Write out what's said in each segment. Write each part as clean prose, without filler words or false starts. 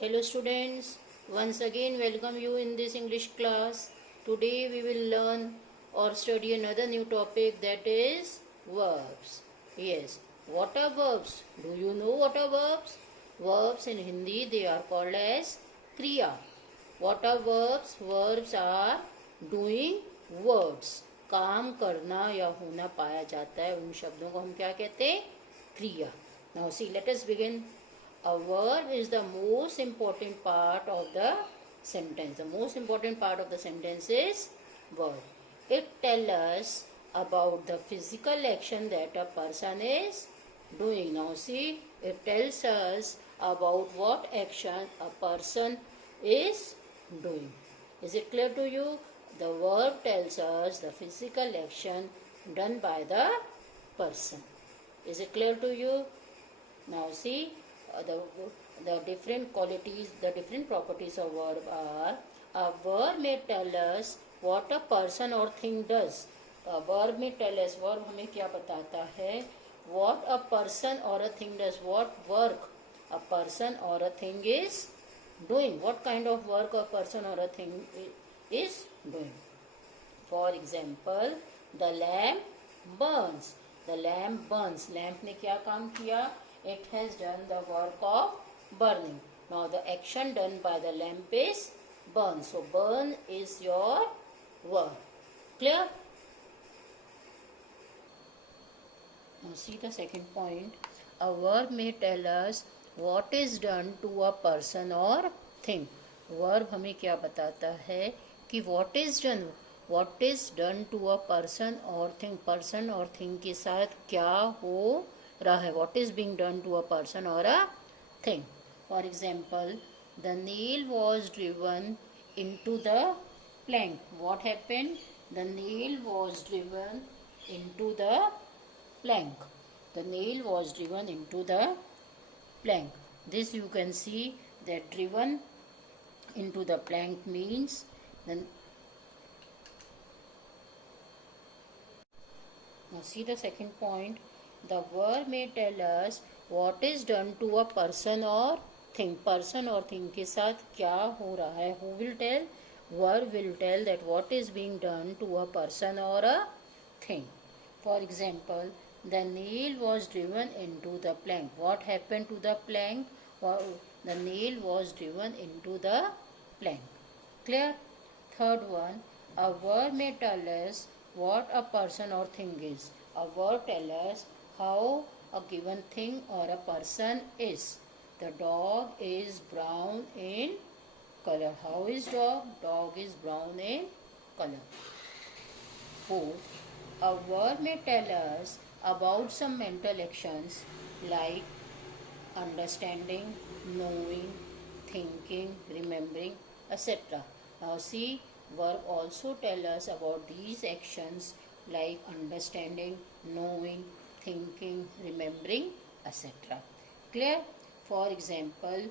Hello students, once again welcome you in this English class. Today we will learn or study another new topic, that is verbs. Yes, what are verbs? Do you know what are verbs? Verbs in Hindi, they are called as kriya. What are verbs? Verbs are doing words. काम करना या होना पाया जाता है, उन शब्दों को हम क्या कहते हैं? क्रिया. Now see, let us begin. A verb is the most important part of the sentence. The most important part of the sentence is verb. It tells us about the physical action that a person is doing. Now see, it tells us about what action a person is doing. Is it clear to you? The verb tells us the physical action done by the person. Is it clear to you? Now see, the different qualities, the different properties of verb are: a verb may tell us what a person or thing does. A verb may tell us, verb हमें क्या बताता है? What a person or a thing does, what work a person or a thing is doing, what kind of work a person or a thing is doing. For example, the lamp burns. The lamp burns. Lamp ने क्या काम किया? It has done the work of burning. Now the action done by the lamp is burn. So burn is your verb. Clear? Now see the second point. A verb may tell us what is done to a person or thing. Verb हमें क्या बताता है कि what is done to a person or thing. Person और thing के साथ क्या हो रहा है? What is being done to a person or a thing. For example, the nail was driven into the plank. What happened? The nail was driven into the plank. The nail was driven into the plank. This you can see that driven into the plank means then. Now see the second point. The verb may tell us what is done to a person or thing. Person or thing के साथ क्या हो रहा है? Who will tell? Verb will tell that what is being done to a person or a thing. For example, the nail was driven into the plank. What happened to the plank? The nail was driven into the plank. Clear? Third one, a verb may tell us what a person or thing is. A verb tells us how a given thing or a person is. The dog is brown in color. How is dog? Dog is brown in color. 4. A verb may tell us about some mental actions like understanding, knowing, thinking, remembering, etc. Now see, verb also tell us about these actions like understanding, knowing, thinking, remembering, etc. Clear? For example,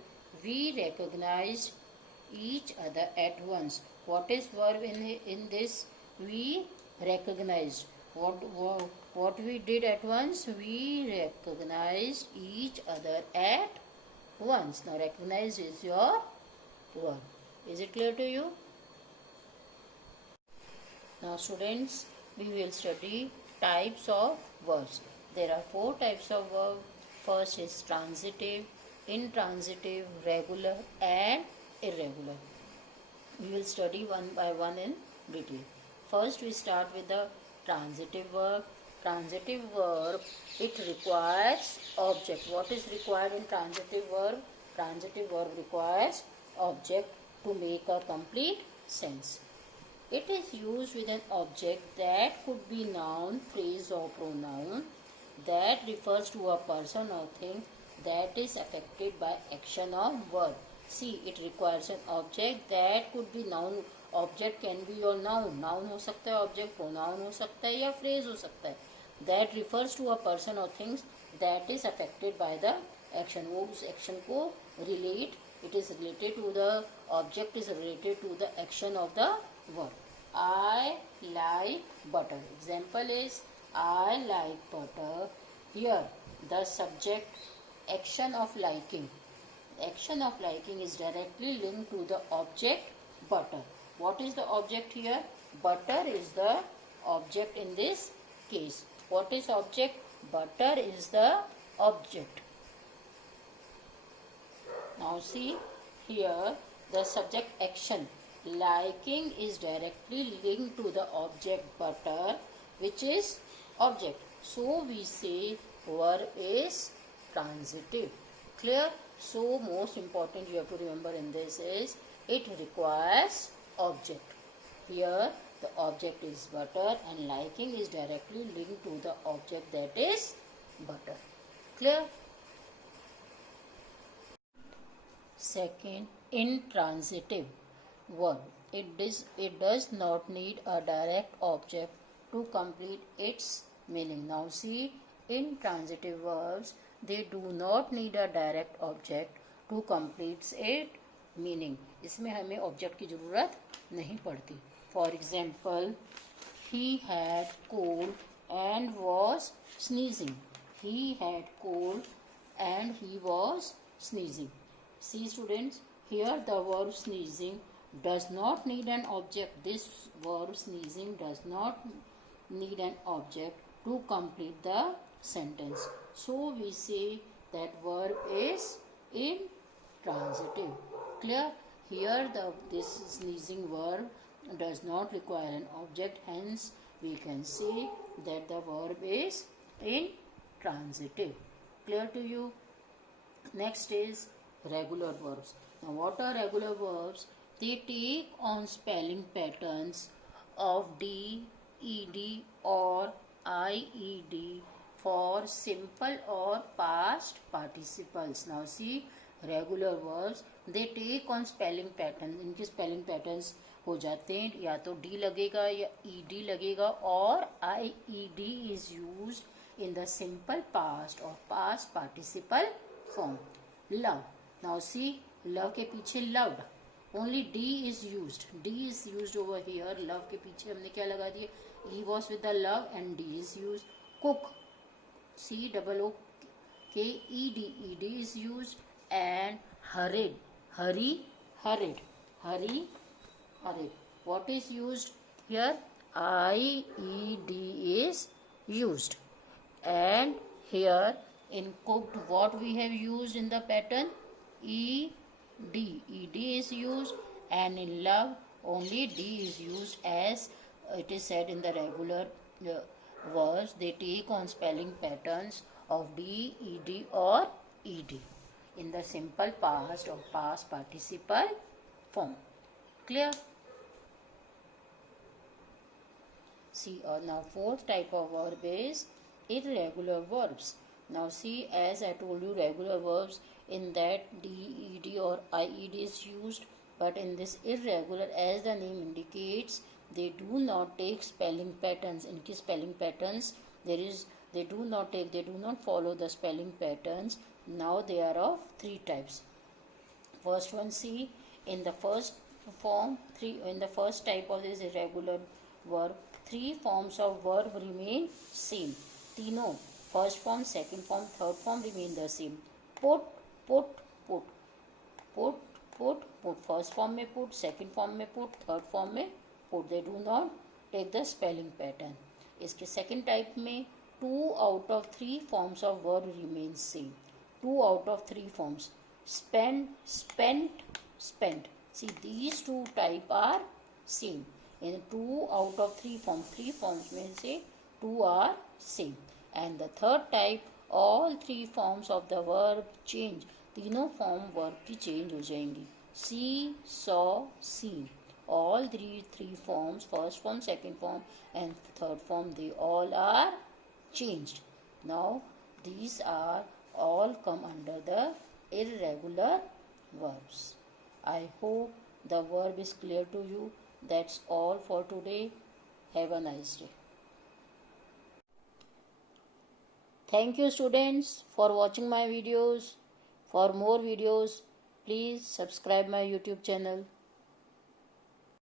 we recognized each other at once. What is verb in this? We recognized. What we did at once? We recognized each other at once. Now recognize is your verb. Is it clear to you? Now students, we will study types of verbs. There are 4 types of verb. First is transitive, intransitive, regular and irregular. We will study one by one in detail. First we start with the transitive verb. Transitive verb, it requires object. What is required in transitive verb? Transitive verb requires object to make a complete sense. It is used with an object that could be noun, phrase or pronoun that refers to a person or thing that is affected by action of verb. See, it requires an object that could be noun. Object can be your noun. Noun हो सकता है, object pronoun हो सकता है या phrase हो सकता है. That refers to a person or things that is affected by the action. वो उस action को relate. It is related to the object is related to the action of the verb. I like butter. Example is I like butter. Here the subject action of liking. Action of liking is directly linked to the object butter. What is the object here? Butter is the object in this case. What is object? Butter is the object. Now see here the subject action. Liking is directly linked to the object butter, which is object. So we say verb is transitive. Clear? So most important you have to remember in this is it requires object. Here the object is butter and liking is directly linked to the object, that is butter. Clear? Second, intransitive verb. It does not need a direct object to complete its meaning. Now see, intransitive verbs, they do not need a direct object to complete its meaning. इसमें हमें object की ज़रूरत नहीं पड़ती. For example, he had cold and was sneezing. He had cold and he was sneezing. See students, here the verb sneezing does not need an object. This verb sneezing does not need an object to complete the sentence. So we say that verb is intransitive. Clear? Here this sneezing verb does not require an object, hence we can say that the verb is intransitive. Clear to you? Next is regular verbs. Now what are regular verbs? They take on spelling patterns of D, ED or IED for simple or past participles. Now see, regular verbs, they take on spelling pattern. इनके spelling patterns हो जाते हैं, या तो D लगेगा या ED लगेगा, और IED is used in the simple past or past participle form. Love. Now see, love के पीछे loved. Only D is used. D is used over here. Love के पीछे हमने क्या लगा दिया? E was with the love and D is used. Cook. COOKED. ED is used. And hurried. Hurry. Hurried. Hurry. Hurried. What is used here? IED is used. And here in cooked, what we have used in the pattern? ED. ED is used, and in love only D is used, as it is said in the regular verbs. They take on spelling patterns of D, ED or ED in the simple past or past participle form. Clear? See, now fourth type of verb is irregular verbs. Now see, as I told you, regular verbs, in that D, ED or IED is used, but in this irregular, as the name indicates, they do not take spelling patterns. इनकी spelling patterns they do not follow the spelling patterns. Now they are of three types. First one, see, in the first type of this irregular verb, three forms of verb remain same. तीनों, first form, second form, third form remain the same. Put. First form में put, second form में put, third form में put. They do not take the spelling pattern. इसके second type में 2 out of 3 forms of verb remain same. 2 out of 3 forms. Spend, spent, spent. See, these two type are same. In 2 out of 3 forms, 3 forms में से 2 are same. And the third type, all 3 forms of the verb change. तीनों form verb की change हो जाएंगी. See, saw, seen. All three forms, first form, second form and third form, they all are changed. Now these are all come under the irregular verbs. I hope the verb is clear to you. That's all for today. Have a nice day. Thank you students for watching my videos. For more videos, please subscribe my YouTube channel.